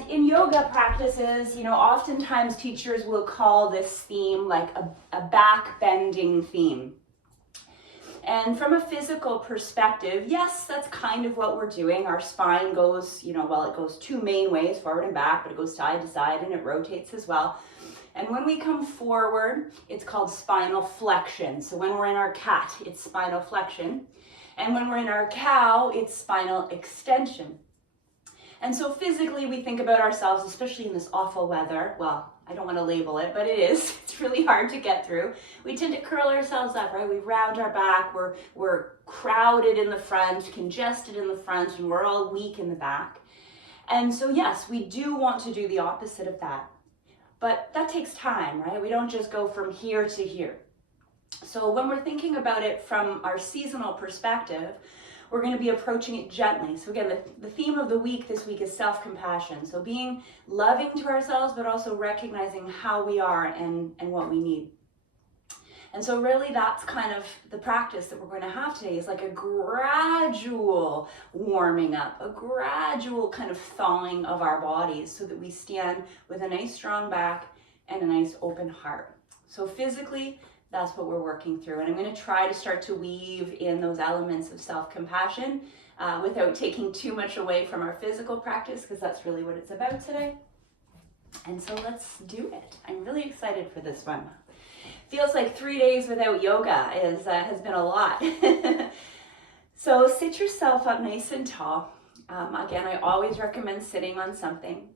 And in yoga practices, you know, oftentimes teachers will call this theme like a back bending theme. And from a physical perspective, yes, that's kind of what we're doing. Our spine goes, you know, well, it goes two main ways, forward and back, but it goes side to side and it rotates as well. And when we come forward, it's called spinal flexion. So when we're in our cat, it's spinal flexion. And when we're in our cow, it's spinal extension. And so physically, we think about ourselves, especially in this awful weather. Well, I don't want to label it, but it is. It's really hard to get through. We tend to curl ourselves up, right? We round our back. We're crowded in the front, congested in the front, and we're all weak in the back. And so, yes, we do want to do the opposite of that. But that takes time, right? We don't just go from here to here. So when we're thinking about it from our seasonal perspective, we're going to be approaching it gently. So again, the theme of the week this week is self-compassion. So being loving to ourselves, but also recognizing how we are and what we need. And so really that's kind of the practice that we're going to have today, is like a gradual warming up, a gradual kind of thawing of our bodies so that we stand with a nice strong back and a nice open heart. So physically, that's what we're working through. And I'm going to try to start to weave in those elements of self-compassion without taking too much away from our physical practice, because that's really what it's about today. And so let's do it. I'm really excited for this one. Feels like 3 days without yoga has been a lot. So sit yourself up nice and tall. Again, I always recommend sitting on something.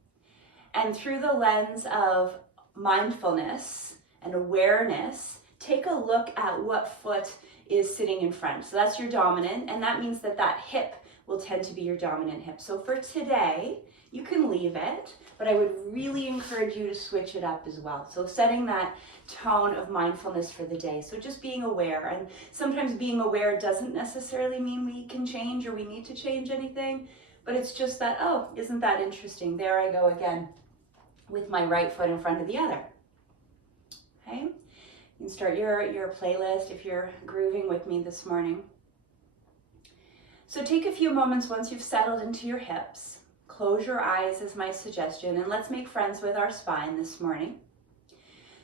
And through the lens of mindfulness and awareness, take a look at what foot is sitting in front. So that's your dominant, and that means that that hip will tend to be your dominant hip. So for today, you can leave it, but I would really encourage you to switch it up as well. So setting that tone of mindfulness for the day. So just being aware, and sometimes being aware doesn't necessarily mean we can change or we need to change anything, but it's just that, oh, isn't that interesting? There I go again with my right foot in front of the other. Okay, you can start your playlist if you're grooving with me this morning. So take a few moments once you've settled into your hips. Close your eyes is my suggestion, and let's make friends with our spine this morning.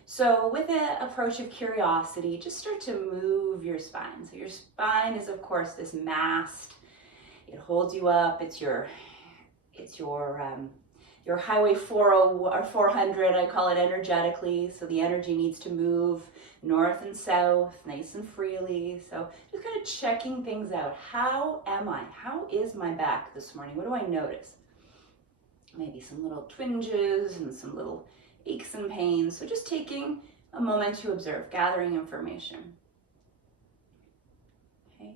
So with an approach of curiosity, just start to move your spine. So your spine is, of course, this mast. It holds you up. It's your highway 400, I call it energetically. So the energy needs to move north and south, nice and freely. So just kind of checking things out. How am I? How is my back this morning? What do I notice? Maybe some little twinges and some little aches and pains. So just taking a moment to observe, gathering information. Okay.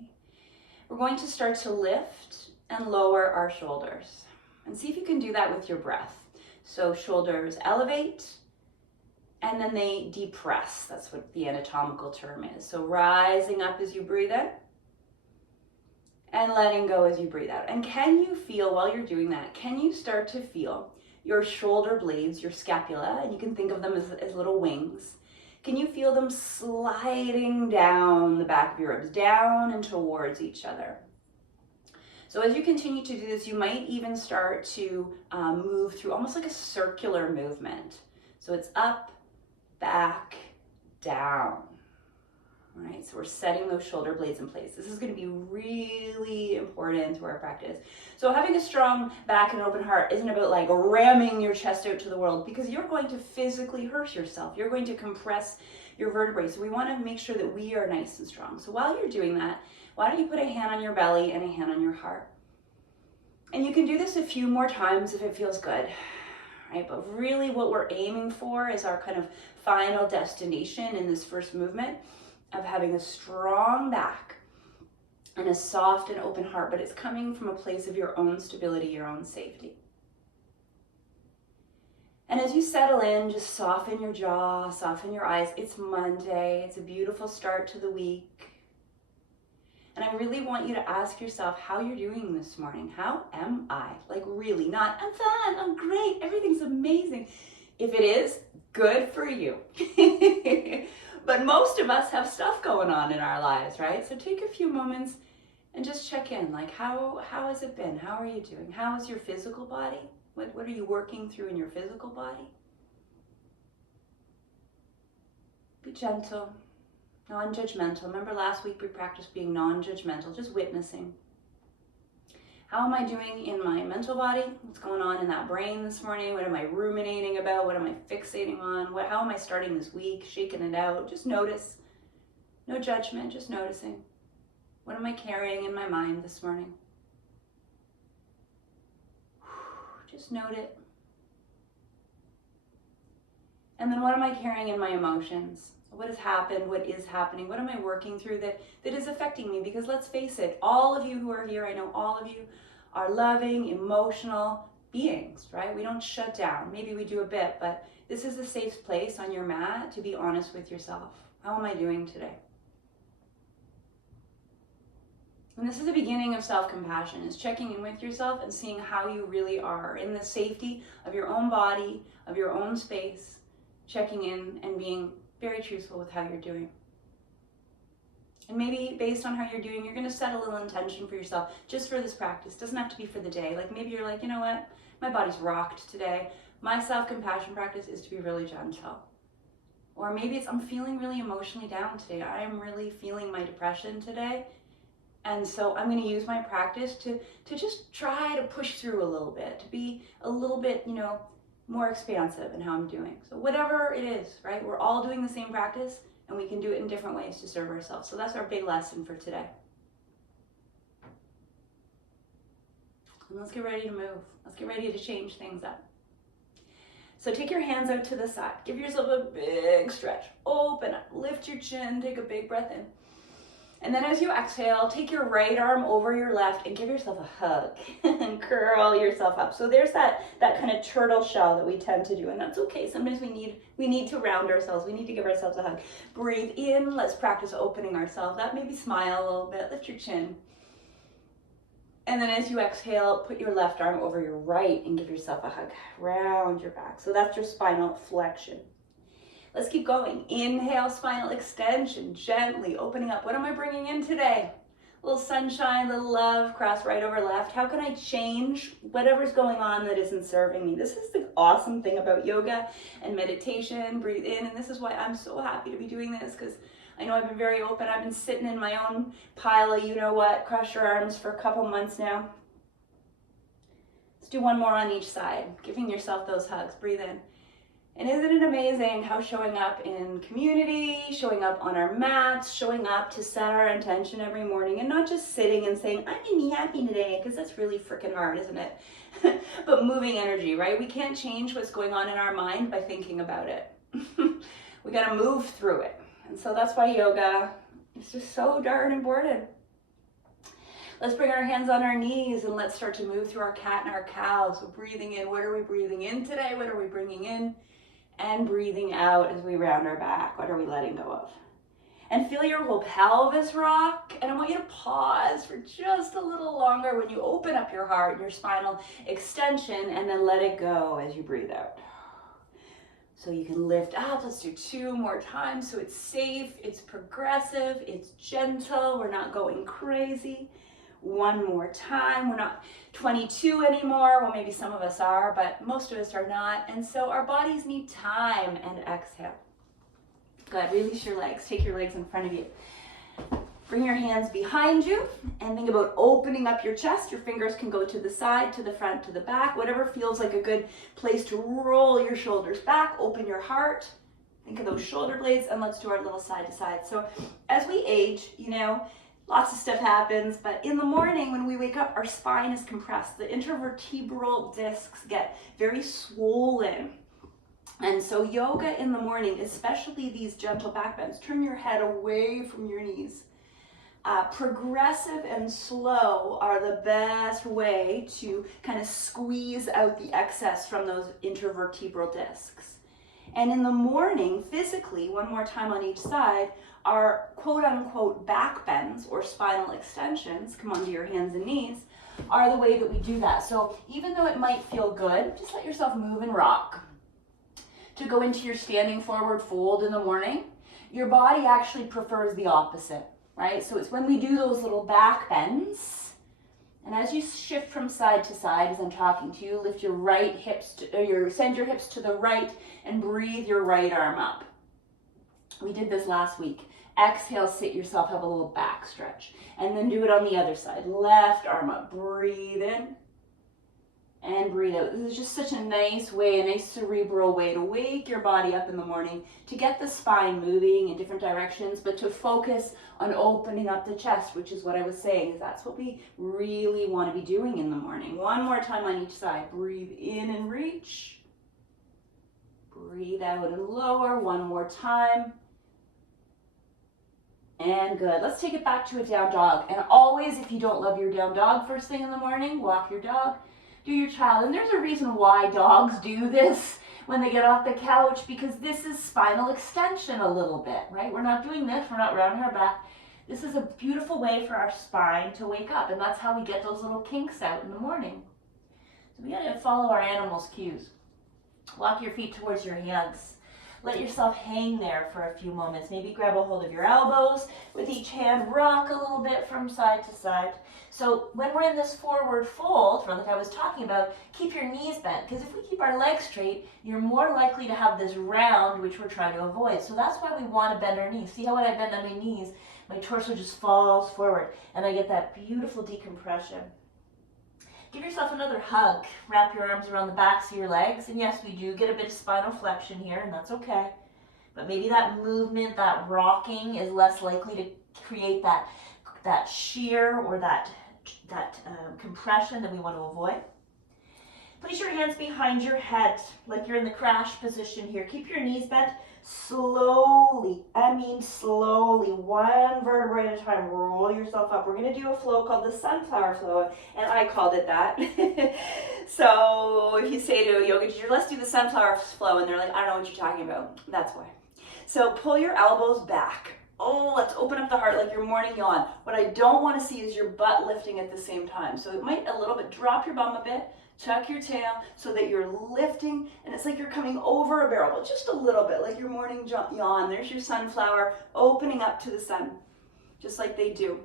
We're going to start to lift and lower our shoulders. And see if you can do that with your breath. So shoulders elevate and then they depress. That's what the anatomical term is. So rising up as you breathe in and letting go as you breathe out. And can you feel, while you're doing that, can you start to feel your shoulder blades, your scapula, and you can think of them as little wings. Can you feel them sliding down the back of your ribs, down and towards each other? So as you continue to do this, you might even start to move through almost like a circular movement. So it's up, back, down. All right, so we're setting those shoulder blades in place. This is going to be really important to our practice. So having a strong back and open heart isn't about like ramming your chest out to the world, because you're going to physically hurt yourself. You're going to compress your vertebrae. So we want to make sure that we are nice and strong. So while you're doing that, why don't you put a hand on your belly and a hand on your heart? And you can do this a few more times if it feels good, right? But really what we're aiming for is our kind of final destination in this first movement of having a strong back and a soft and open heart, but it's coming from a place of your own stability, your own safety. And as you settle in, just soften your jaw, soften your eyes. It's Monday. It's a beautiful start to the week. And I really want you to ask yourself how you're doing this morning. How am I? Like really, not I'm fine, I'm great, everything's amazing. If it is, good for you. But most of us have stuff going on in our lives, right? So take a few moments and just check in. Like how has it been? How are you doing? How is your physical body? What are you working through in your physical body? Be gentle, non-judgmental. Remember last week we practiced being non-judgmental, just witnessing. How am I doing in my mental body? What's going on in that brain this morning? What am I ruminating about? What am I fixating on? How am I starting this week? Shaking it out. Just notice. No judgment, just noticing. What am I carrying in my mind this morning? Just note it. And then what am I carrying in my emotions? What has happened? What is happening? What am I working through that is affecting me? Because let's face it, all of you who are here, I know all of you are loving, emotional beings, right? We don't shut down. Maybe we do a bit, but this is a safe place on your mat to be honest with yourself. How am I doing today? And this is the beginning of self-compassion, is checking in with yourself and seeing how you really are in the safety of your own body, of your own space, checking in and being very truthful with how you're doing. And maybe based on how you're doing, you're going to set a little intention for yourself just for this practice. It doesn't have to be for the day. Like maybe you're like, you know what? My body's rocked today. My self-compassion practice is to be really gentle. Or maybe it's I'm feeling really emotionally down today. I'm really feeling my depression today. And so I'm going to use my practice to just try to push through a little bit, to be a little bit, more expansive in how I'm doing. So whatever it is, right? We're all doing the same practice and we can do it in different ways to serve ourselves. So that's our big lesson for today. And let's get ready to move. Let's get ready to change things up. So take your hands out to the side. Give yourself a big stretch. Open up. Lift your chin. Take a big breath in. And then as you exhale, take your right arm over your left and give yourself a hug and curl yourself up. So there's that kind of turtle shell that we tend to do, and that's okay. Sometimes we need to round ourselves. We need to give ourselves a hug. Breathe in. Let's practice opening ourselves up. Maybe smile a little bit. Lift your chin. And then as you exhale, put your left arm over your right and give yourself a hug. Round your back. So that's your spinal flexion. Let's keep going. Inhale, spinal extension, gently opening up. What am I bringing in today? A little sunshine, a little love, cross right over left. How can I change whatever's going on that isn't serving me? This is the awesome thing about yoga and meditation. Breathe in, and this is why I'm so happy to be doing this, because I know I've been very open. I've been sitting in my own pile of you-know-what, cross your arms for a couple months now. Let's do one more on each side, giving yourself those hugs. Breathe in. And isn't it amazing how showing up in community, showing up on our mats, showing up to set our intention every morning and not just sitting and saying, I'm gonna be happy today, because that's really freaking hard, isn't it? But moving energy, right? We can't change what's going on in our mind by thinking about it. We gotta move through it. And so that's why yoga is just so darn important. Let's bring our hands on our knees and let's start to move through our cat and our cow. So breathing in, what are we breathing in today? What are we bringing in? And breathing out as we round our back. What are we letting go of? And feel your whole pelvis rock. And I want you to pause for just a little longer when you open up your heart, your spinal extension, and then let it go as you breathe out. So you can lift up. Let's do 2 more times. So it's safe, it's progressive, it's gentle. We're not going crazy. 1 more time. We're not 22 anymore. Well, maybe some of us are, but most of us are not. And so our bodies need time. And exhale. Good. Release your legs. Take your legs in front of you. Bring your hands behind you and think about opening up your chest. Your fingers can go to the side, to the front, to the back, whatever feels like a good place to roll your shoulders back. Open your heart. Think of those shoulder blades, and let's do our little side to side. So as we age, lots of stuff happens, but in the morning when we wake up, our spine is compressed. The intervertebral discs get very swollen. And so yoga in the morning, especially these gentle back bends, turn your head away from your knees. Progressive and slow are the best way to kind of squeeze out the excess from those intervertebral discs. And in the morning, physically, 1 more time on each side, our quote-unquote back bends or spinal extensions, come onto your hands and knees, are the way that we do that. So even though it might feel good, just let yourself move and rock. To go into your standing forward fold in the morning, your body actually prefers the opposite, right? So it's when we do those little back bends And as you shift from side to side, as I'm talking to you, lift your right hips, send your hips to the right and breathe your right arm up. We did this last week. Exhale, sit yourself, have a little back stretch. And then do it on the other side. Left arm up, breathe in and breathe out. This is just such a nice way, a nice cerebral way to wake your body up in the morning, to get the spine moving in different directions, but to focus on opening up the chest, which is what I was saying. That's what we really want to be doing in the morning. One more time on each side. Breathe in and reach. Breathe out and lower. One more time. And good. Let's take it back to a down dog. And always, if you don't love your down dog first thing in the morning, walk your dog, do your child. And there's a reason why dogs do this when they get off the couch, because this is spinal extension a little bit, right? We're not doing this. We're not rounding our back. This is a beautiful way for our spine to wake up. And that's how we get those little kinks out in the morning. So we got to follow our animal's cues. Walk your feet towards your hands. Let yourself hang there for a few moments. Maybe grab a hold of your elbows. With each hand, rock a little bit from side to side. So when we're in this forward fold, like I was talking about, keep your knees bent. Because if we keep our legs straight, you're more likely to have this round, which we're trying to avoid. So that's why we want to bend our knees. See how when I bend on my knees, my torso just falls forward. And I get that beautiful decompression. Give yourself another hug. Wrap your arms around the backs of your legs. And yes, we do get a bit of spinal flexion here, and that's okay. But maybe that movement, that rocking is less likely to create that shear or that compression that we want to avoid. Place your hands behind your head like you're in the crash position here. Keep your knees bent. Slowly, one vertebrae at a time, roll yourself up. We're going to do a flow called the sunflower flow, and I called it that. So if you say to a yoga teacher, let's do the sunflower flow, and they're like, I don't know what you're talking about. That's why. So pull your elbows back. Oh, let's open up the heart like your morning yawn. What I don't want to see is your butt lifting at the same time. So it might a little bit drop your bum a bit. Tuck your tail so that you're lifting, and it's like you're coming over a barrel, but just a little bit, like your morning yawn. There's your sunflower opening up to the sun, just like they do.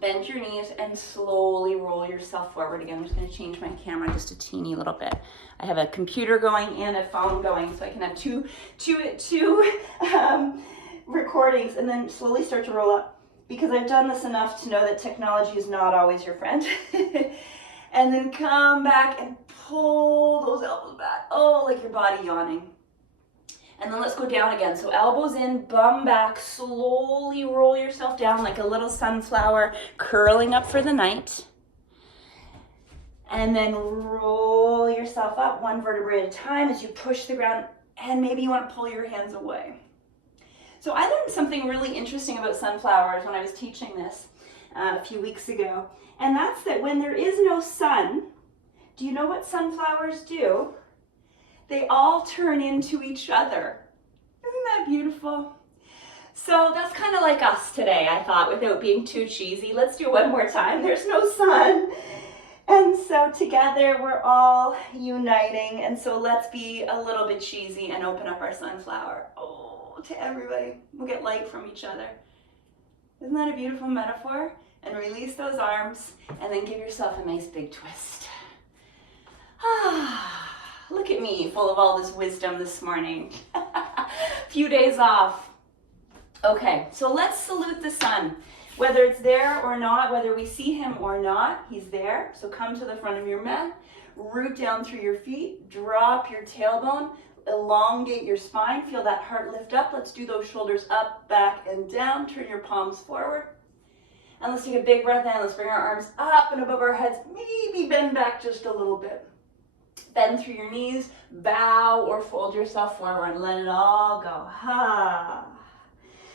Bend your knees and slowly roll yourself forward again. I'm just going to change my camera just a teeny little bit. I have a computer going and a phone going, so I can have two recordings, and then slowly start to roll up, because I've done this enough to know that technology is not always your friend. And then come back and pull those elbows back. Oh, like your body yawning. And then let's go down again. So elbows in, bum back, slowly roll yourself down like a little sunflower curling up for the night. And then roll yourself up one vertebrae at a time as you push the ground, and maybe you want to pull your hands away. So I learned something really interesting about sunflowers when I was teaching this a few weeks ago. And that's that when there is no sun, do you know what sunflowers do? They all turn into each other. Isn't that beautiful? So that's kind of like us today, I thought, without being too cheesy. Let's do it one more time. There's no sun. And so together we're all uniting. And so let's be a little bit cheesy and open up our sunflower. Oh, to everybody. We'll get light from each other. Isn't that a beautiful metaphor? And release those arms, and then give yourself a nice big twist. Look at me, full of all this wisdom this morning. Few days off. Okay, so let's salute the sun. Whether it's there or not, whether we see him or not, he's there. So come to the front of your mat, root down through your feet, drop your tailbone, elongate your spine, feel that heart lift up. Let's do those shoulders up, back, and down. Turn your palms forward. And let's take a big breath in. Let's bring our arms up and above our heads. Maybe bend back just a little bit. Bend through your knees, bow or fold yourself forward and let it all go.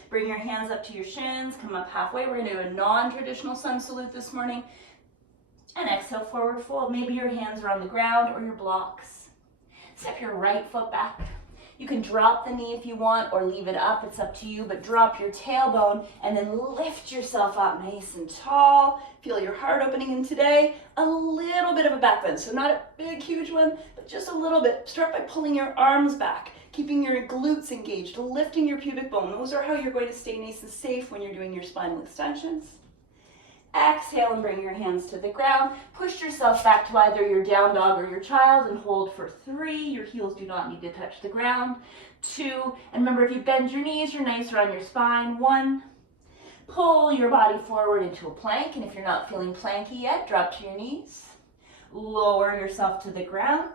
Bring your hands up to your shins, come up halfway. We're going to do a non-traditional sun salute this morning. And exhale, forward fold. Maybe your hands are on the ground or your blocks. Step your right foot back. You can drop the knee if you want or leave it up, it's up to you, but drop your tailbone and then lift yourself up nice and tall. Feel your heart opening in today. A little bit of a back bend, so not a big, huge one, but just a little bit. Start by pulling your arms back, keeping your glutes engaged, lifting your pubic bone. Those are how you're going to stay nice and safe when you're doing your spinal extensions. Exhale and bring your hands to the ground. Push yourself back to either your down dog or your child and hold for 3. Your heels do not need to touch the ground. 2, and remember, if you bend your knees, you're nicer on your spine. 1, pull your body forward into a plank, and if you're not feeling planky yet, drop to your knees. Lower yourself to the ground.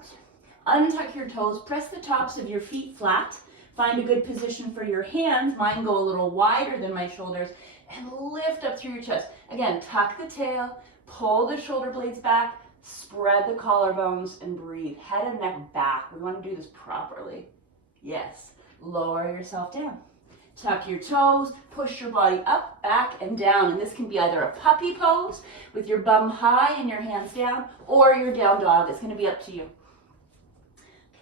Untuck your toes, press the tops of your feet flat. Find a good position for your hands. Mine go a little wider than my shoulders, and lift up through your chest. Again, tuck the tail, pull the shoulder blades back, spread the collarbones, and breathe. Head and neck back. We want to do this properly. Yes. Lower yourself down. Tuck your toes, push your body up, back, and down. And this can be either a puppy pose with your bum high and your hands down, or your down dog. It's going to be up to you.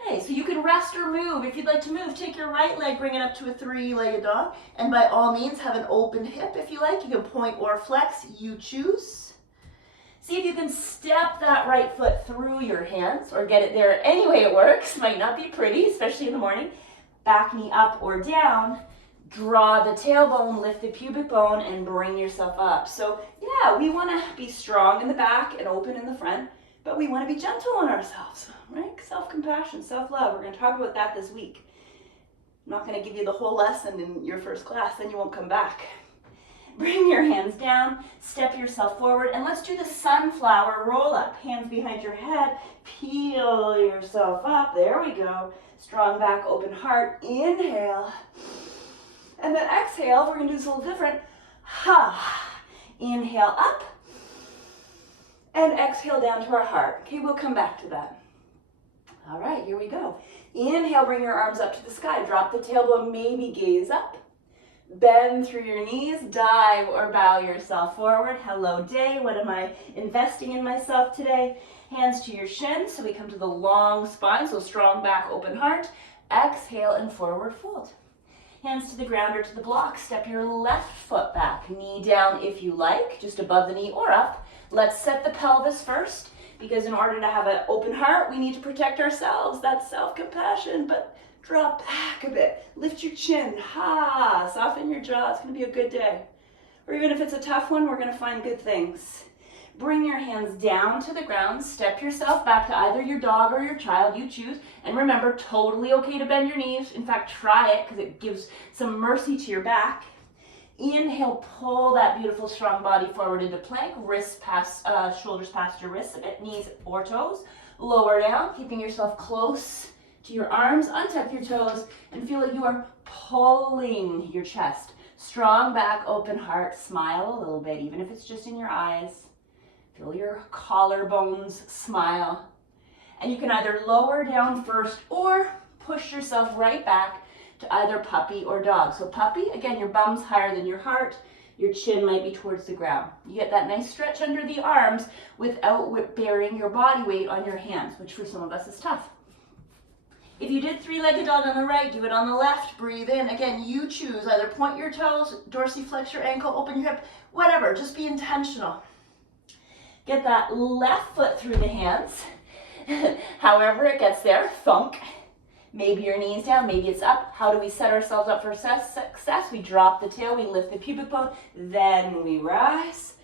Okay, so you can rest or move. If you'd like to move, take your right leg, bring it up to a 3-legged dog. And by all means, have an open hip if you like. You can point or flex, you choose. See if you can step that right foot through your hands or get it there any way it works. Might not be pretty, especially in the morning. Back knee up or down. Draw the tailbone, lift the pubic bone, and bring yourself up. So yeah, we want to be strong in the back and open in the front, but we want to be gentle on ourselves, right? Self-compassion, self-love. We're going to talk about that this week. I'm not going to give you the whole lesson in your first class, then you won't come back. Bring your hands down, step yourself forward, and let's do the sunflower roll up. Hands behind your head, peel yourself up. There we go. Strong back, open heart. Inhale. And then exhale, we're going to do this a little different. Ha. Inhale up. And exhale down to our heart. Okay, we'll come back to that. All right, here we go. Inhale, bring your arms up to the sky. Drop the tailbone, maybe gaze up. Bend through your knees, dive or bow yourself forward. Hello day, what am I investing in myself today? Hands to your shins, so we come to the long spine, so strong back, open heart. Exhale and forward fold. Hands to the ground or to the block. Step your left foot back, knee down if you like, just above the knee or up. Let's set the pelvis first, because in order to have an open heart, we need to protect ourselves. That's self-compassion, but drop back a bit. Lift your chin. Ha! Soften your jaw. It's going to be a good day. Or even if it's a tough one, we're going to find good things. Bring your hands down to the ground. Step yourself back to either your dog or your child. You choose. And remember, totally okay to bend your knees. In fact, try it because it gives some mercy to your back. Inhale, pull that beautiful strong body forward into plank. Wrists past, shoulders past your wrists a bit. Knees or toes. Lower down, keeping yourself close to your arms. Untuck your toes and feel like you are pulling your chest. Strong back, open heart. Smile a little bit, even if it's just in your eyes. Feel your collarbones smile. And you can either lower down first or push yourself right back to either puppy or dog. So puppy, again, your bum's higher than your heart. Your chin might be towards the ground. You get that nice stretch under the arms without bearing your body weight on your hands, which for some of us is tough. If you did 3-legged dog on the right, do it on the left. Breathe in. Again, you choose. Either point your toes, dorsiflex your ankle, open your hip, whatever. Just be intentional. Get that left foot through the hands. However it gets there, thunk. Maybe your knees down, maybe it's up. How do we set ourselves up for success? We drop the tail, we lift the pubic bone, then we rise.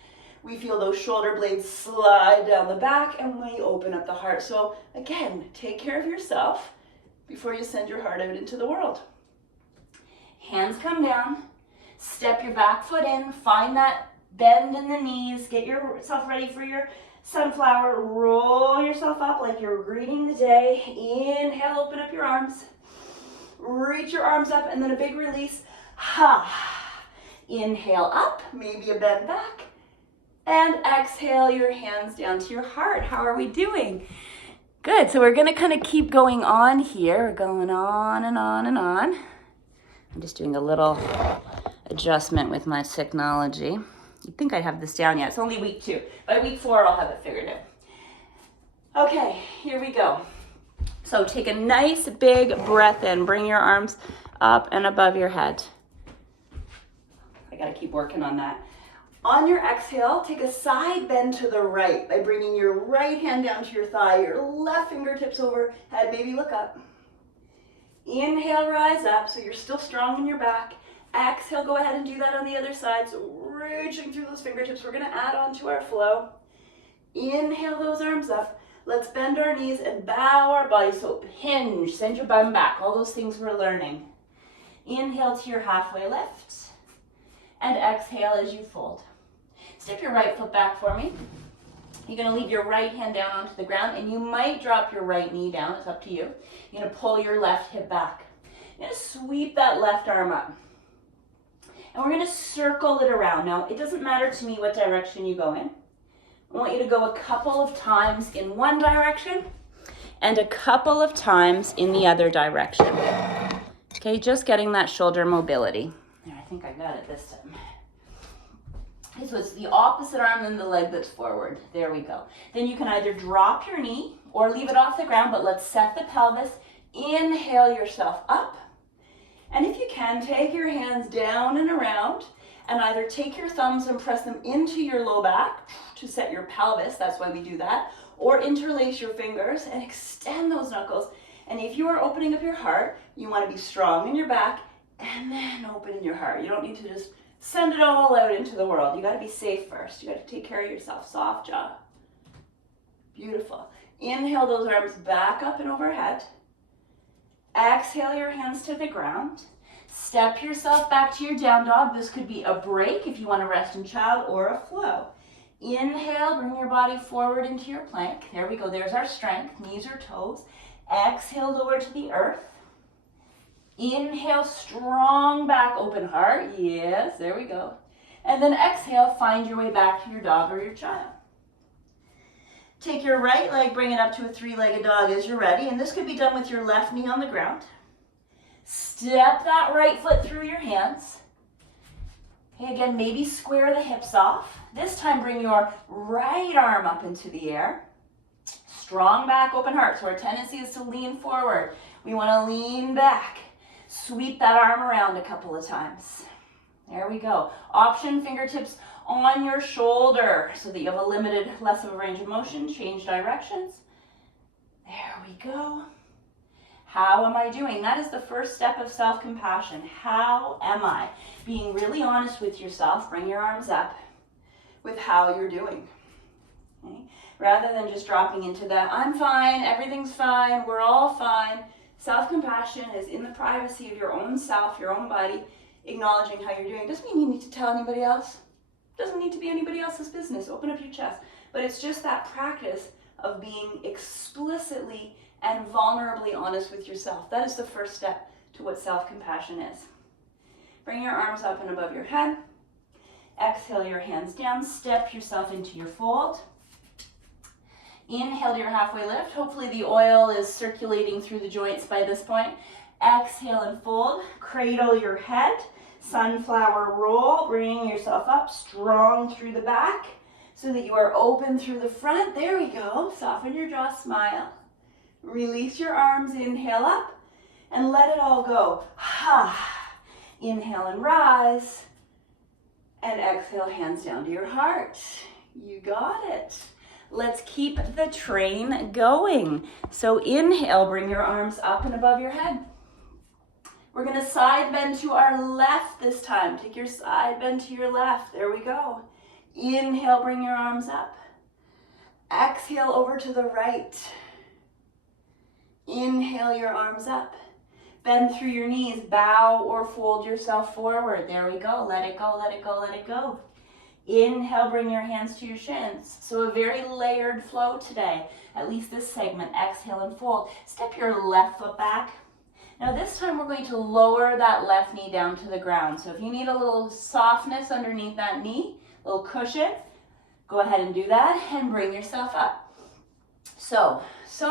We feel those shoulder blades slide down the back, and we open up the heart. So again, take care of yourself before you send your heart out into the world. Hands come down, step your back foot in, find that bend in the knees, get yourself ready for your sunflower, roll yourself up like you're greeting the day. Inhale, open up your arms, reach your arms up, and then a big release. Ha! Inhale up, maybe a bend back, and exhale your hands down to your heart. How are we doing? Good, so we're gonna kind of keep going on here. We're going on and on and on. I'm just doing a little adjustment with my technology. You'd think I'd have this down yet. It's only week 2. By week 4, I'll have it figured out. Okay, here we go. So take a nice big breath in. Bring your arms up and above your head. I gotta keep working on that. On your exhale, take a side bend to the right by bringing your right hand down to your thigh, your left fingertips overhead, maybe look up. Inhale, rise up, so you're still strong in your back. Exhale, go ahead and do that on the other side. So reaching through those fingertips, we're gonna add on to our flow. Inhale those arms up. Let's bend our knees and bow our body. So hinge, send your bum back, all those things we're learning. Inhale to your halfway lift. And exhale as you fold. Step your right foot back for me. You're gonna leave your right hand down onto the ground, and you might drop your right knee down, it's up to you. You're gonna pull your left hip back. You're gonna sweep that left arm up. And we're gonna circle it around. Now, it doesn't matter to me what direction you go in. I want you to go a couple of times in one direction and a couple of times in the other direction. Okay, just getting that shoulder mobility. There, I think I got it this time. Okay, so it's the opposite arm than the leg that's forward. There we go. Then you can either drop your knee or leave it off the ground, but let's set the pelvis. Inhale yourself up. And if you can, take your hands down and around, and either take your thumbs and press them into your low back to set your pelvis, that's why we do that, or interlace your fingers and extend those knuckles. And if you are opening up your heart, you want to be strong in your back and then open in your heart. You don't need to just send it all out into the world. You got to be safe first. You got to take care of yourself. Soft jaw. Beautiful. Inhale those arms back up and overhead. Exhale your hands to the ground. Step yourself back to your down dog. This could be a break if you want to rest in child, or a flow. Inhale, bring your body forward into your plank. There we go. There's our strength, knees or toes. Exhale, lower to the earth. Inhale, strong back, open heart. Yes, there we go. And then exhale, find your way back to your dog or your child. Take your right leg, bring it up to a three-legged dog as you're ready. And this could be done with your left knee on the ground. Step that right foot through your hands. Okay, again, maybe square the hips off. This time, bring your right arm up into the air. Strong back, open heart. So our tendency is to lean forward. We want to lean back. Sweep that arm around a couple of times. There we go. Option, fingertips on your shoulder so that you have a limited, less of a range of motion. Change directions. There we go. How am I doing? That is the first step of self-compassion. How am I? Being really honest with yourself. Bring your arms up with how you're doing. Okay? Rather than just dropping into that, I'm fine, everything's fine, we're all fine. Self-compassion is in the privacy of your own self, your own body, acknowledging how you're doing. Doesn't mean you need to tell anybody else. Doesn't need to be anybody else's business. Open up your chest. But it's just that practice of being explicitly and vulnerably honest with yourself. That is the first step to what self-compassion is. Bring your arms up and above your head. Exhale your hands down. Step yourself into your fold. Inhale to your halfway lift. Hopefully the oil is circulating through the joints by this point. Exhale and fold. Cradle your head. Sunflower roll. Bring yourself up strong through the back so that you are open through the front. There we go. Soften your jaw, smile. Release your arms. Inhale up and let it all go. Ha. Inhale and rise. And exhale, hands down to your heart. You got it. Let's keep the train going. So inhale, bring your arms up and above your head. We're gonna side bend to our left this time. Take your side bend to your left. There we go. Inhale, bring your arms up. Exhale over to the right. Inhale your arms up. Bend through your knees, bow or fold yourself forward. There we go. Let it go, let it go, let it go. Inhale, bring your hands to your shins. So a very layered flow today, at least this segment. Exhale and fold. Step your left foot back. Now this time we're going to lower that left knee down to the ground. So if you need a little softness underneath that knee, a little cushion, go ahead and do that and bring yourself up. So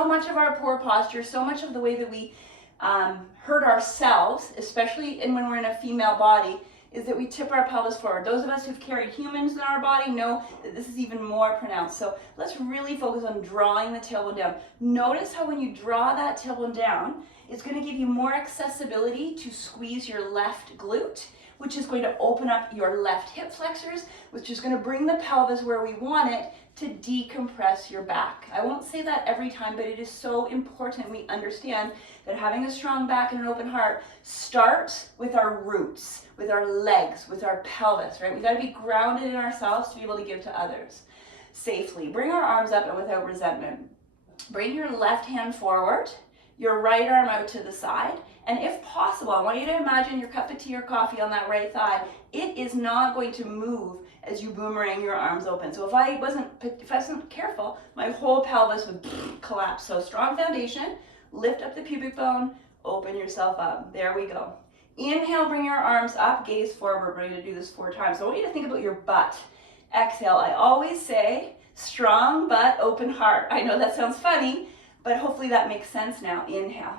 much of our poor posture, so much of the way that we hurt ourselves, especially when we're in a female body, is that we tip our pelvis forward. Those of us who've carried humans in our body know that this is even more pronounced. So let's really focus on drawing the tailbone down. Notice how when you draw that tailbone down, it's going to give you more accessibility to squeeze your left glute, which is going to open up your left hip flexors, which is going to bring the pelvis where we want it to decompress your back. I won't say that every time, but it is so important we understand that having a strong back and an open heart starts with our roots, with our legs, with our pelvis, right? We got to be grounded in ourselves to be able to give to others safely. Bring our arms up and without resentment. Bring your left hand forward, your right arm out to the side, and if possible, I want you to imagine your cup of tea or coffee on that right thigh. It is not going to move as you boomerang your arms open. So if I wasn't careful, my whole pelvis would collapse. So strong foundation, lift up the pubic bone, open yourself up. There we go. Inhale, bring your arms up, gaze forward. We're going to do this 4 times. So I want you to think about your butt. Exhale. I always say strong butt, open heart. I know that sounds funny, but hopefully that makes sense now. Inhale.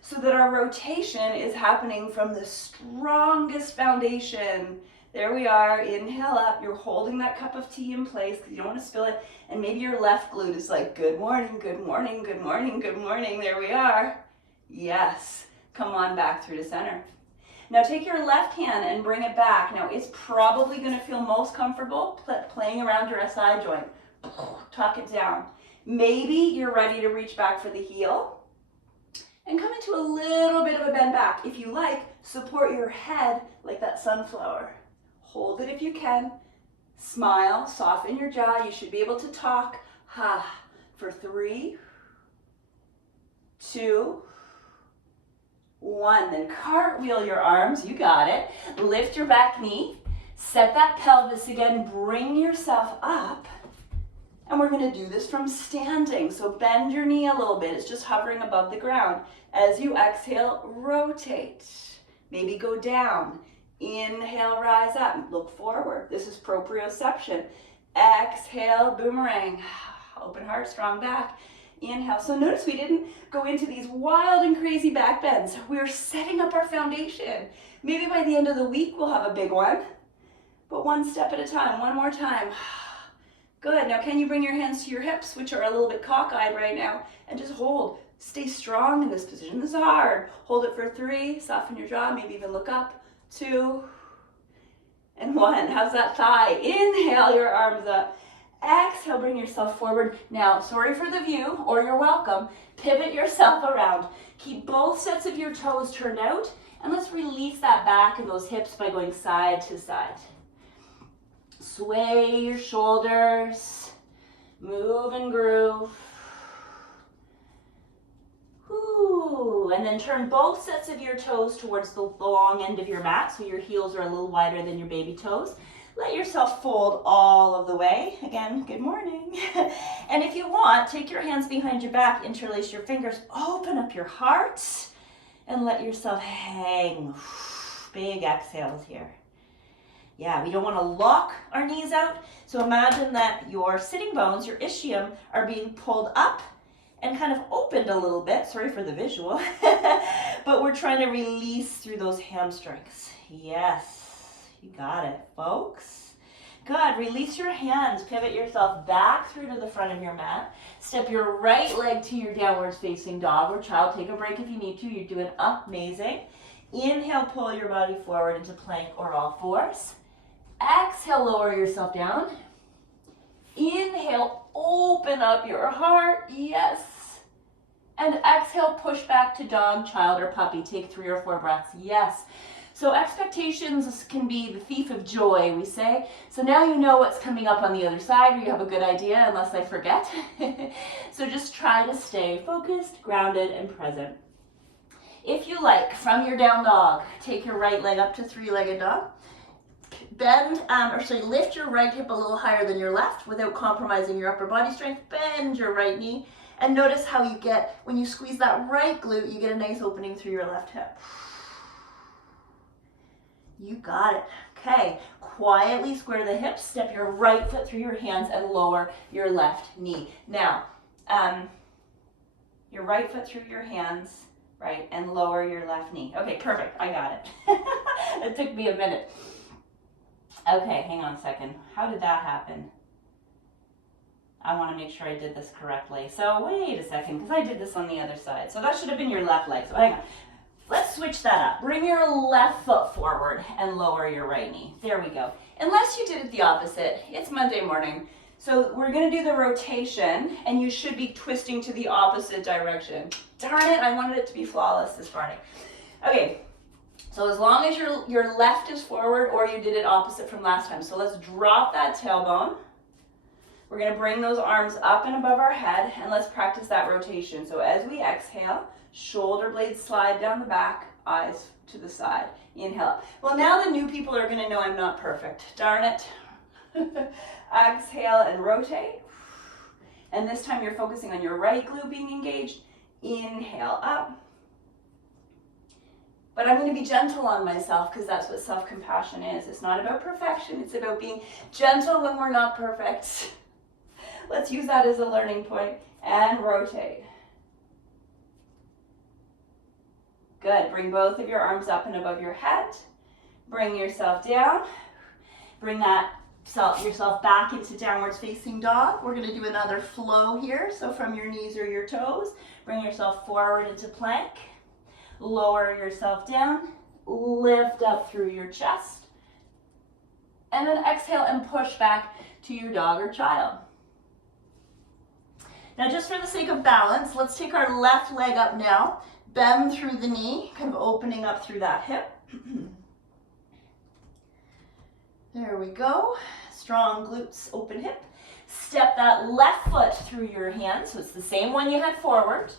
So that our rotation is happening from the strongest foundation. There we are. Inhale up. You're holding that cup of tea in place because you don't want to spill it. And maybe your left glute is like, good morning, good morning, good morning, good morning. There we are. Yes. Come on back through to center. Now take your left hand and bring it back. Now it's probably going to feel most comfortable playing around your SI joint. Tuck it down. Maybe you're ready to reach back for the heel and come into a little bit of a bend back. If you like, support your head like that sunflower. Hold it if you can. Smile, soften your jaw. You should be able to talk. For 3, 2, 1. Then cartwheel your arms. You got it. Lift your back knee. Set that pelvis again. Bring yourself up. And we're going to do this from standing. So bend your knee a little bit. It's just hovering above the ground. As you exhale, rotate. Maybe go down. Inhale, rise up. Look forward. This is proprioception. Exhale, boomerang. Open heart, strong back. Inhale. So notice we didn't go into these wild and crazy back bends. We're setting up our foundation. Maybe by the end of the week, we'll have a big one. But one step at a time. One more time. Good. Now can you bring your hands to your hips, which are a little bit cockeyed right now, and just hold. Stay strong in this position. This is hard. Hold it for 3. Soften your jaw. Maybe even look up. 2 and 1. How's that thigh? Inhale your arms up. Exhale, bring yourself forward. Now, sorry for the view, or you're welcome. Pivot yourself around. Keep both sets of your toes turned out, and let's release that back and those hips by going side to side. Sway your shoulders. Move and groove. Whew. And then turn both sets of your toes towards the long end of your mat, so your heels are a little wider than your baby toes. Let yourself fold all of the way. Again, good morning. And if you want, take your hands behind your back, interlace your fingers, open up your heart, and let yourself hang. Big exhales here. Yeah, we don't want to lock our knees out. So imagine that your sitting bones, your ischium, are being pulled up and kind of opened a little bit. Sorry for the visual. But we're trying to release through those hamstrings. Yes. You got it, folks. Good. Release your hands. Pivot yourself back through to the front of your mat. Step your right leg to your downwards facing dog or child. Take a break if you need to. You're doing amazing. Inhale, pull your body forward into plank or all fours. Exhale, lower yourself down. Inhale, open up your heart. Yes. And exhale, push back to dog, child, or puppy. Take 3 or 4 breaths. Yes. So expectations can be the thief of joy, we say. So now you know what's coming up on the other side, or you have a good idea, unless I forget. So just try to stay focused, grounded, and present. If you like, from your down dog, take your right leg up to 3-legged dog. Bend, lift your right hip a little higher than your left without compromising your upper body strength. Bend your right knee. And notice how you get, when you squeeze that right glute, you get a nice opening through your left hip. You got it. Okay, quietly square the hips, step your right foot through your hands and lower your left knee. Now, your right foot through your hands, right, and lower your left knee. Okay, perfect, I got it. It took me a minute. Okay, hang on a second. How did that happen? I want to make sure I did this correctly. So wait a second, because I did this on the other side. So that should have been your left leg, so hang on. Let's switch that up. Bring your left foot forward and lower your right knee. There we go. Unless you did it the opposite, it's Monday morning. So we're gonna do the rotation, and you should be twisting to the opposite direction. Darn it, I wanted it to be flawless this morning. Okay, so as long as your left is forward, or you did it opposite from last time. So let's drop that tailbone. We're gonna bring those arms up and above our head, and let's practice that rotation. So as we exhale, shoulder blades slide down the back, eyes to the side. Inhale. Well, now the new people are gonna know I'm not perfect. Darn it. Exhale and rotate. And this time you're focusing on your right glute being engaged. Inhale up. But I'm going to be gentle on myself because that's what self-compassion is. It's not about perfection. It's about being gentle when we're not perfect. Let's use that as a learning point. And rotate. Good. Bring both of your arms up and above your head. Bring yourself down. Bring yourself back into downwards facing dog. We're going to do another flow here. So from your knees or your toes, bring yourself forward into plank. Lower yourself down, lift up through your chest, and then exhale and push back to your dog or child. Now just for the sake of balance, let's take our left leg up now, bend through the knee, kind of opening up through that hip. There we go, strong glutes, open hip. Step that left foot through your hand, so it's the same one you had forward.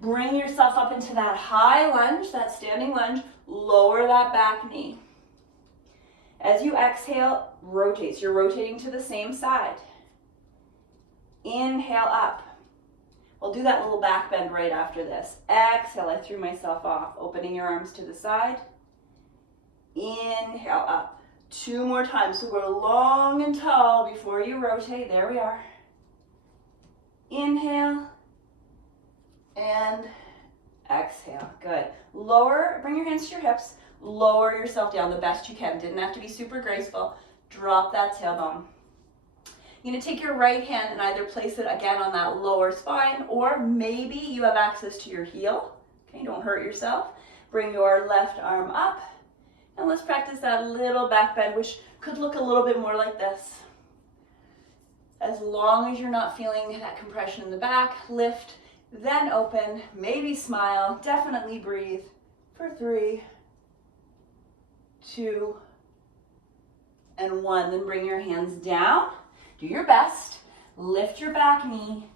Bring yourself up into that high lunge, that standing lunge. Lower that back knee. As you exhale, rotate. So you're rotating to the same side. Inhale up. We'll do that little back bend right after this. Exhale, I threw myself off. Opening your arms to the side. Inhale up. 2 more times. So go long and tall before you rotate. There we are. Inhale. And exhale. Good. Lower, bring your hands to your hips. Lower yourself down the best you can. Didn't have to be super graceful. Drop that tailbone. You're going to take your right hand and either place it again on that lower spine, or maybe you have access to your heel. Okay, don't hurt yourself. Bring your left arm up. And let's practice that little back bend, which could look a little bit more like this. As long as you're not feeling that compression in the back, lift. Then open, maybe smile, definitely breathe for 3, 2, and 1. Then bring your hands down, do your best, lift your back knee,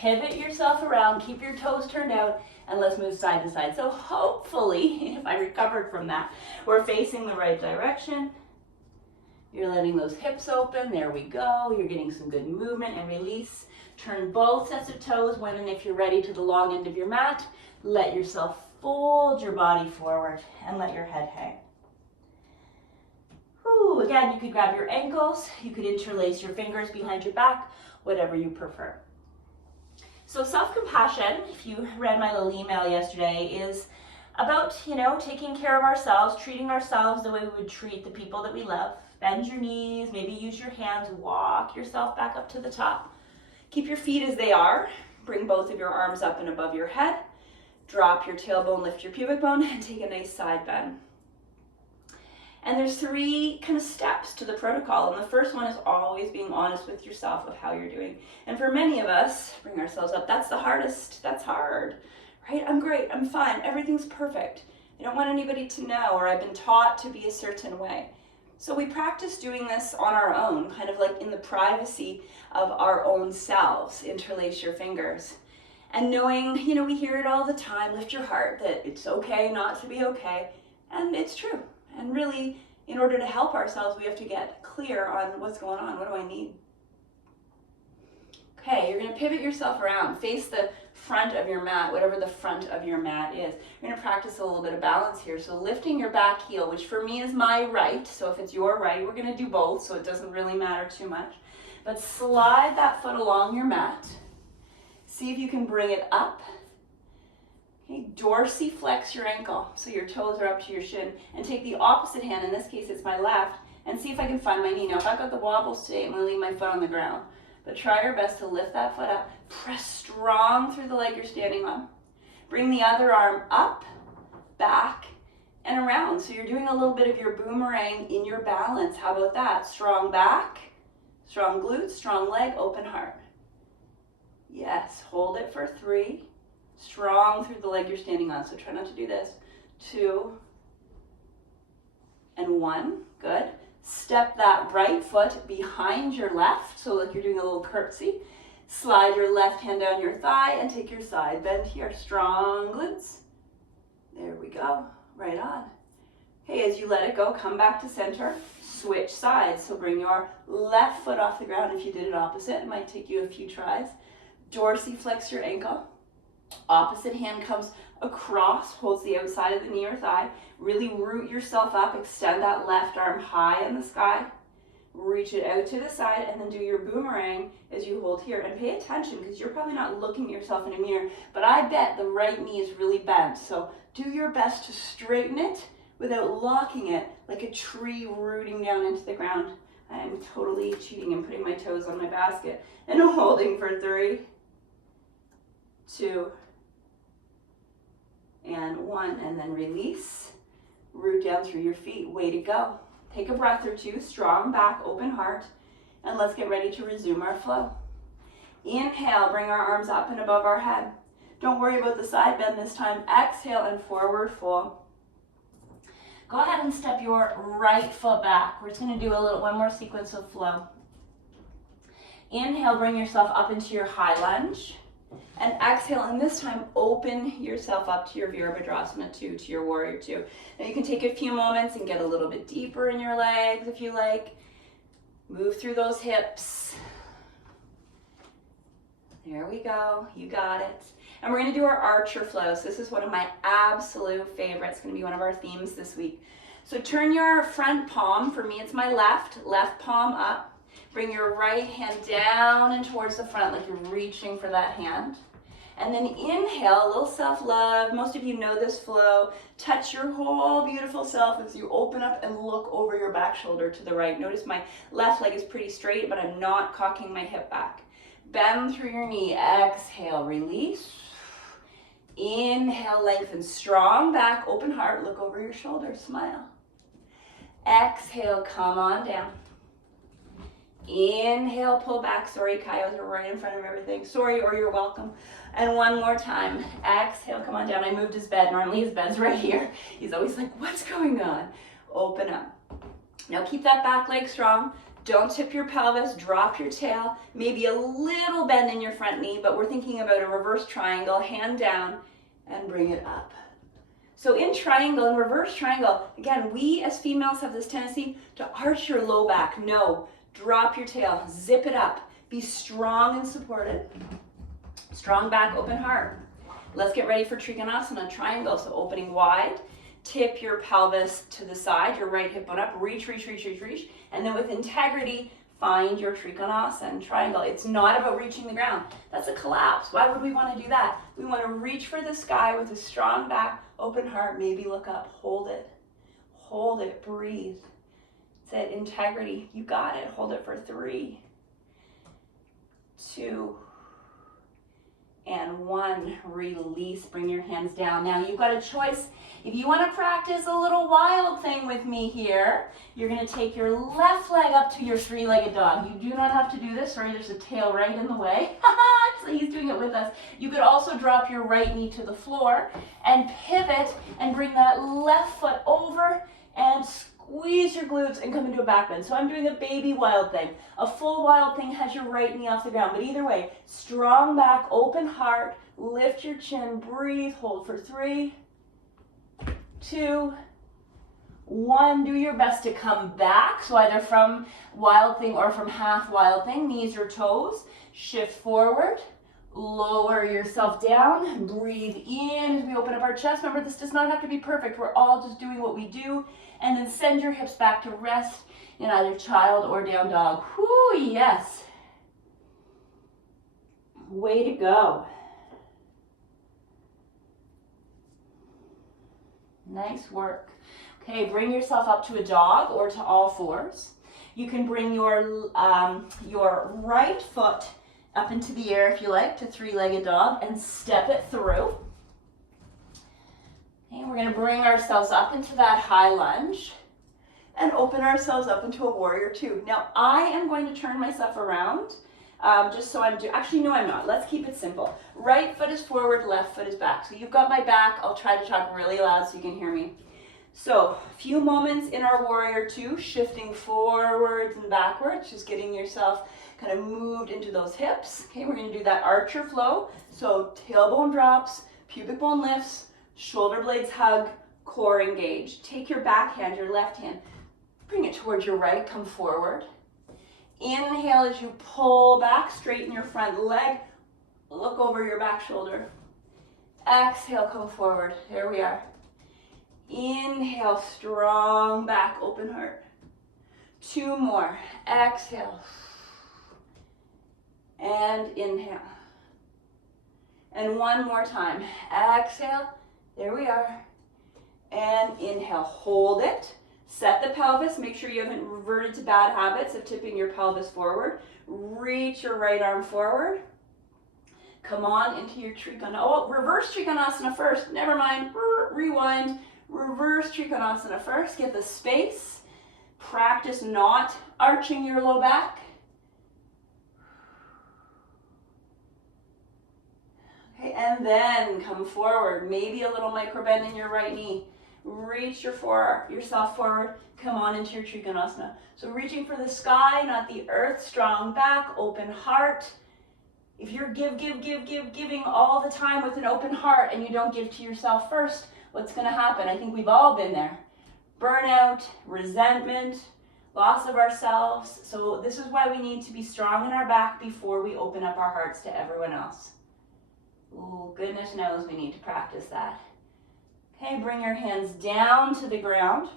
pivot yourself around, keep your toes turned out, and let's move side to side. So hopefully, if I recovered from that, we're facing the right direction. You're letting those hips open, there we go. You're getting some good movement and release. Turn both sets of toes when and if you're ready to the long end of your mat. Let yourself fold your body forward and let your head hang. Whew. Again, you could grab your ankles, you could interlace your fingers behind your back, whatever you prefer. So self-compassion, if you read my little email yesterday, is about, taking care of ourselves, treating ourselves the way we would treat the people that we love. Bend your knees, maybe use your hands, walk yourself back up to the top. Keep your feet as they are. Bring both of your arms up and above your head. Drop your tailbone, lift your pubic bone, and take a nice side bend. And there's 3 kind of steps to the protocol. And the first one is always being honest with yourself of how you're doing. And for many of us, bring ourselves up. That's the hardest. That's hard, right? I'm great. I'm fine. Everything's perfect. I don't want anybody to know, or I've been taught to be a certain way. So we practice doing this on our own, kind of like in the privacy of our own selves. Interlace your fingers. And knowing, we hear it all the time, lift your heart, that it's okay not to be okay. And it's true. And really, in order to help ourselves, we have to get clear on what's going on. What do I need? Okay, you're going to pivot yourself around. Face the front of your mat, whatever the front of your mat is. You're going to practice a little bit of balance here. So lifting your back heel, which for me is my right. So if it's your right, we're going to do both, so it doesn't really matter too much. But slide that foot along your mat. See if you can bring it up. Okay, dorsiflex your ankle, so your toes are up to your shin. And take the opposite hand, in this case it's my left, and see if I can find my knee. Now if I've got the wobbles today, I'm going to leave my foot on the ground. But try your best to lift that foot up. Press strong through the leg you're standing on. Bring the other arm up, back, and around. So you're doing a little bit of your boomerang in your balance. How about that? Strong back, Strong glutes, strong leg, open heart. Yes, hold it for 3. Strong through the leg you're standing on, so try not to do this. 2 and 1, good. Step that right foot behind your left, so like you're doing a little curtsy. Slide your left hand down your thigh and take your side bend here. Strong glutes. There we go, right on. Okay, as you let it go, come back to center, switch sides. So bring your left foot off the ground. If you did it opposite, it might take you a few tries. Dorsiflex your ankle. Opposite hand comes across, holds the outside of the knee or thigh. Really root yourself up, extend that left arm high in the sky. Reach it out to the side and then do your boomerang as you hold here. And pay attention because you're probably not looking at yourself in a mirror, but I bet the right knee is really bent. So do your best to straighten it without locking it like a tree rooting down into the ground. I am totally cheating and putting my toes on my basket and holding for 3, 2, and 1, and then release. Root down through your feet. Way to go. Take a breath or 2, strong back, open heart, and let's get ready to resume our flow. Inhale, bring our arms up and above our head. Don't worry about the side bend this time. Exhale and forward fold. Go ahead and step your right foot back. We're just going to do one more sequence of flow. Inhale, bring yourself up into your high lunge. And exhale, and this time open yourself up to your Virabhadrasana 2, to your Warrior 2. Now you can take a few moments and get a little bit deeper in your legs if you like. Move through those hips. There we go, you got it. And we're gonna do our archer flows. This is one of my absolute favorites. It's gonna be one of our themes this week. So turn your front palm, for me it's my left palm up. Bring your right hand down and towards the front like you're reaching for that hand. And then inhale, a little self-love. Most of you know this flow. Touch your whole beautiful self as you open up and look over your back shoulder to the right. Notice my left leg is pretty straight, but I'm not cocking my hip back. Bend through your knee. Exhale, release. Inhale, lengthen, strong back, open heart. Look over your shoulder, smile. Exhale, come on down. Inhale, pull back. Sorry, coyotes are right in front of everything. Sorry, or you're welcome. And one more time. Exhale, come on down. I moved his bed. Normally his bed's right here. He's always like, what's going on? Open up. Now keep that back leg strong. Don't tip your pelvis. Drop your tail. Maybe a little bend in your front knee, but we're thinking about a reverse triangle. Hand down and bring it up. So in triangle, in reverse triangle, again, we as females have this tendency to arch your low back. No. Drop your tail, zip it up, be strong and supported. Strong back, open heart. Let's get ready for Trikonasana, triangle. So opening wide, tip your pelvis to the side, your right hip bone up, reach, reach, reach, reach, reach. And then with integrity, find your Trikonasana, triangle. It's not about reaching the ground. That's a collapse. Why would we want to do that? We want to reach for the sky with a strong back, open heart, maybe look up, hold it, breathe. It's integrity. You got it. Hold it for 3, 2, and 1. Release. Bring your hands down. Now you've got a choice. If you want to practice a little wild thing with me here, you're going to take your left leg up to your 3-legged dog. You do not have to do this. Sorry, there's a tail right in the way. So he's doing it with us. You could also drop your right knee to the floor and pivot and bring that left foot over and squeeze your glutes and come into a back bend. So I'm doing a baby wild thing. A full wild thing has your right knee off the ground. But either way, strong back, open heart, lift your chin, breathe, hold for 3, 2, 1. Do your best to come back. So either from wild thing or from half wild thing, knees or toes. Shift forward. Lower yourself down. Breathe in as we open up our chest. Remember, this does not have to be perfect. We're all just doing what we do. And then send your hips back to rest in either child or down dog. Whoo, yes. Way to go. Nice work. Okay, bring yourself up to a dog or to all fours. You can bring your right foot up into the air if you like to 3-legged dog and step it through. Okay, we're going to bring ourselves up into that high lunge. and open ourselves up into a warrior two. Now I am going to turn myself around, just so actually no I'm not. Let's keep it simple. Right foot is forward, left foot is back. So you've got my back. I'll try to talk really loud so you can hear me. So a few moments in our warrior two, shifting forwards and backwards, just getting yourself kind of moved into those hips. Okay, we're going to do that archer flow. So tailbone drops, pubic bone lifts, shoulder blades hug, core engage. Take your back hand, your left hand, bring it towards your right, come forward. Inhale as you pull back, straighten your front leg, look over your back shoulder. Exhale, come forward. There we are. Inhale, strong back, open heart. Two more. Exhale. And inhale. And one more time. Exhale. There we are. And inhale. Hold it. Set the pelvis. Make sure you haven't reverted to bad habits of tipping your pelvis forward. Reach your right arm forward. Come on into your Trikonasana. Oh, reverse Trikonasana first. Never mind. Rewind. Reverse Trikonasana first. Get the space. Practice not arching your low back. Okay, and then come forward. Maybe a little micro bend in your right knee. Reach yourself forward. Come on into your Trikonasana. So reaching for the sky, not the earth. Strong back, open heart. If you're giving all the time with an open heart and you don't give to yourself first, what's going to happen? I think we've all been there. Burnout, resentment, loss of ourselves. So this is why we need to be strong in our back before we open up our hearts to everyone else. Ooh, goodness knows we need to practice that. Okay, bring your hands down to the ground.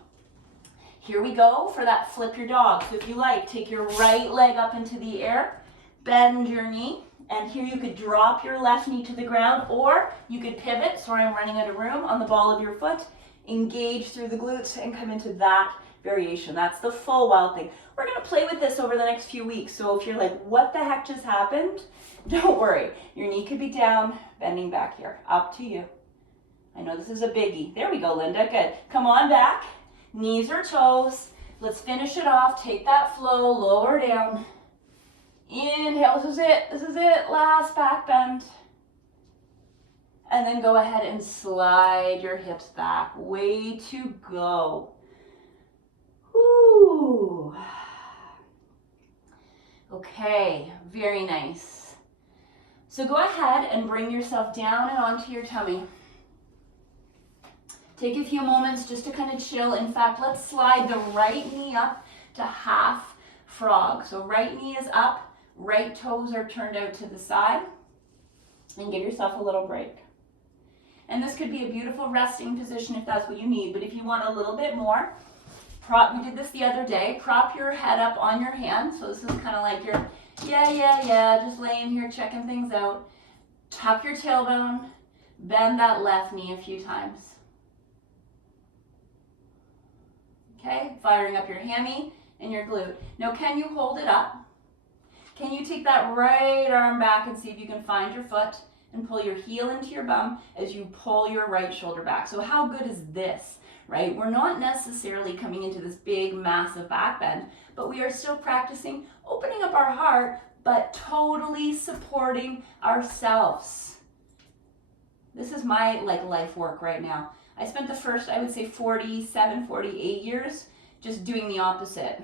Here we go for that flip your dog. So if you like, take your right leg up into the air, bend your knee, and here you could drop your left knee to the ground, or you could pivot, sorry I'm running out of room, on the ball of your foot, engage through the glutes and come into that variation. That's the full wild thing. We're going to play with this over the next few weeks, so if you're like, what the heck just happened? Don't worry. Your knee could be down, bending back here. Up to you. I know this is a biggie. There we go, Linda. Good. Come on back. Knees or toes. Let's finish it off. Take that flow, lower down. Inhale. This is it. This is it. Last back bend. And then go ahead and slide your hips back. Way to go. Whoo. Okay, very nice. So go ahead and bring yourself down and onto your tummy. Take a few moments just to kind of chill. In fact, let's slide the right knee up to half frog. So right knee is up, right toes are turned out to the side, and give yourself a little break. And this could be a beautiful resting position if that's what you need, but if you want a little bit more, we did this the other day, prop your head up on your hand. So this is kind of like your, just laying here checking things out. Tuck your tailbone, bend that left knee a few times. Okay, firing up your hammy and your glute. Now, can you hold it up? Can you take that right arm back and see if you can find your foot and pull your heel into your bum as you pull your right shoulder back? So how good is this, right? We're not necessarily coming into this big, massive back bend, but we are still practicing opening up our heart, but totally supporting ourselves. This is my life work right now. I spent the first, I would say 47, 48 years just doing the opposite,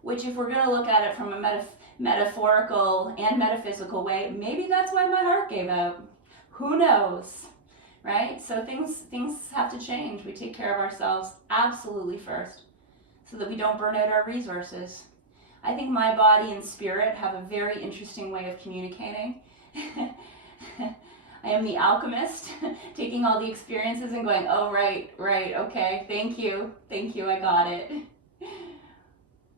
which if we're gonna look at it from a metaphorical and metaphysical way, maybe that's why my heart gave out. Who knows, right? So things have to change. We take care of ourselves absolutely first so that we don't burn out our resources. I think my body and spirit have a very interesting way of communicating. I am the alchemist, taking all the experiences and going, oh, right, okay, thank you, I got it.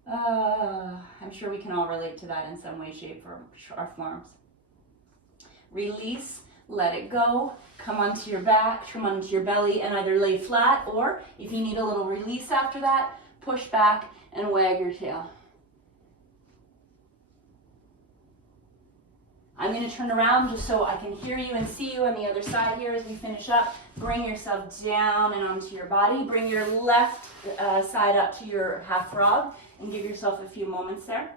I'm sure we can all relate to that in some way, shape, or forms. Release, let it go, come onto your back, come onto your belly, and either lay flat, or if you need a little release after that, push back and wag your tail. I'm going to turn around just so I can hear you and see you on the other side here as we finish up. Bring yourself down and onto your body. Bring your left side up to your half frog and give yourself a few moments there.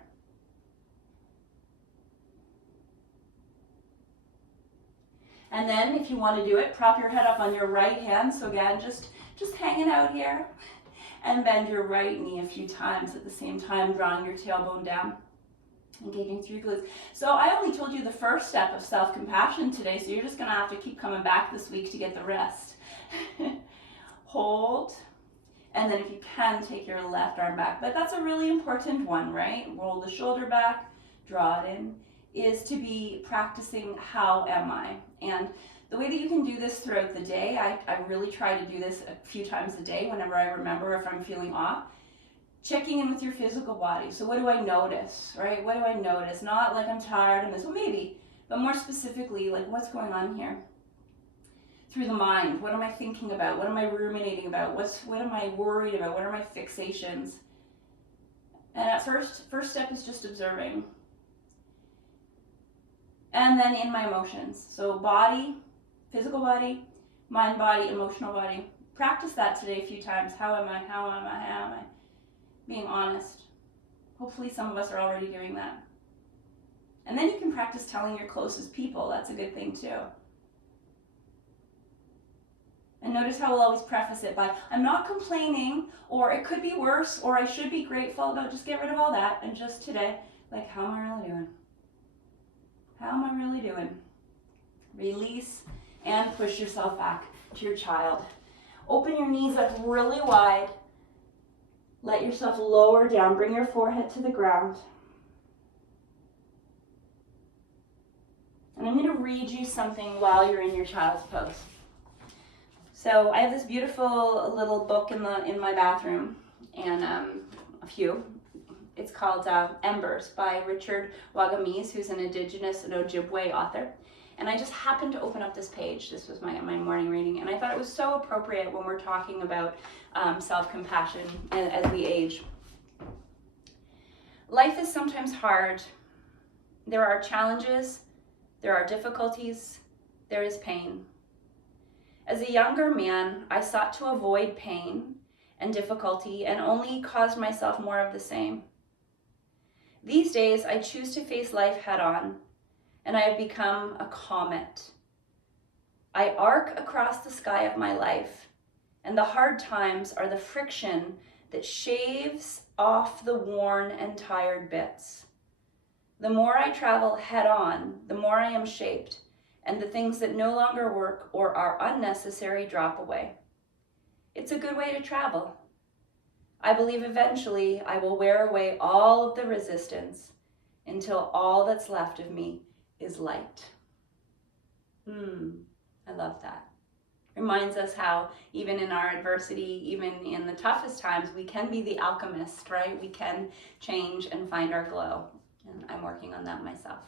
And then if you want to do it, prop your head up on your right hand. So again, just hanging out here. And bend your right knee a few times at the same time, drawing your tailbone down. Engaging through your glutes. So I only told you the first step of self-compassion today, so you're just going to have to keep coming back this week to get the rest. Hold. And then if you can, take your left arm back. But that's a really important one, right? Roll the shoulder back, draw it in, is to be practicing how am I? And the way that you can do this throughout the day, I really try to do this a few times a day whenever I remember if I'm feeling off. Checking in with your physical body. So what do I notice, right? What do I notice? Not like I'm tired and this, well maybe, but more specifically, like what's going on here? Through the mind, what am I thinking about? What am I ruminating about? What am I worried about? What are my fixations? And at first step is just observing. And then in my emotions. So body, physical body, mind body, emotional body. Practice that today a few times. How am I? How am I? How am I? Being honest. Hopefully some of us are already doing that. And then you can practice telling your closest people. That's a good thing too. And notice how we'll always preface it by, I'm not complaining, or it could be worse, or I should be grateful. No, just get rid of all that. And just today, like, how am I really doing? How am I really doing? Release and push yourself back to your child. Open your knees up really wide. Let yourself lower down. Bring your forehead to the ground. And I'm going to read you something while you're in your child's pose. So I have this beautiful little book in my bathroom, and a few. It's called Embers by Richard Wagamese, who's an Indigenous and Ojibwe author. And I just happened to open up this page. This was my morning reading, and I thought it was so appropriate when we're talking about self-compassion as we age. Life is sometimes hard. There are challenges, there are difficulties, there is pain. As a younger man, I sought to avoid pain and difficulty and only caused myself more of the same. These days, I choose to face life head-on, and I have become a comet. I arc across the sky of my life, and the hard times are the friction that shaves off the worn and tired bits. The more I travel head-on, the more I am shaped, and the things that no longer work or are unnecessary drop away. It's a good way to travel. I believe eventually I will wear away all of the resistance until all that's left of me is light. I love that. Reminds us how even in our adversity, even in the toughest times, we can be the alchemist, right? We can change and find our glow. And I'm working on that myself.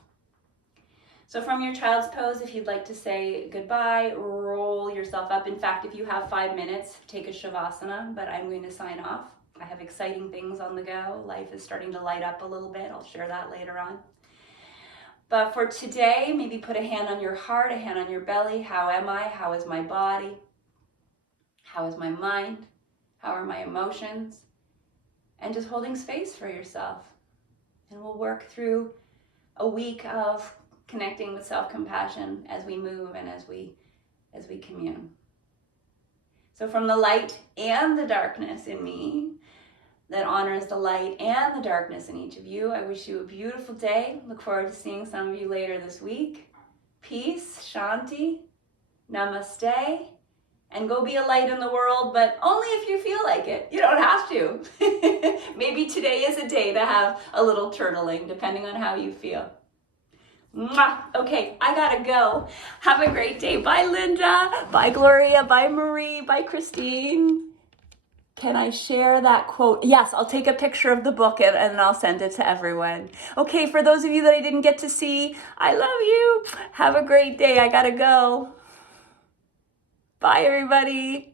So from your child's pose, if you'd like to say goodbye, roll yourself up. In fact, if you have 5 minutes, take a shavasana, but I'm going to sign off. I have exciting things on the go. Life is starting to light up a little bit. I'll share that later on. But for today, maybe put a hand on your heart, a hand on your belly. How am I? How is my body? How is my mind? How are my emotions? And just holding space for yourself. And we'll work through a week of connecting with self-compassion as we move and as we commune. So from the light and the darkness in me that honors the light and the darkness in each of you, I wish you a beautiful day. Look forward to seeing some of you later this week. Peace, Shanti, Namaste, and go be a light in the world, but only if you feel like it. You don't have to. Maybe today is a day to have a little turtling, depending on how you feel. Mwah. Okay, I gotta go. Have a great day. Bye, Linda. Bye, Gloria. Bye, Marie. Bye, Christine. Can I share that quote? Yes, I'll take a picture of the book and I'll send it to everyone. Okay, for those of you that I didn't get to see, I love you. Have a great day. I gotta go. Bye, everybody.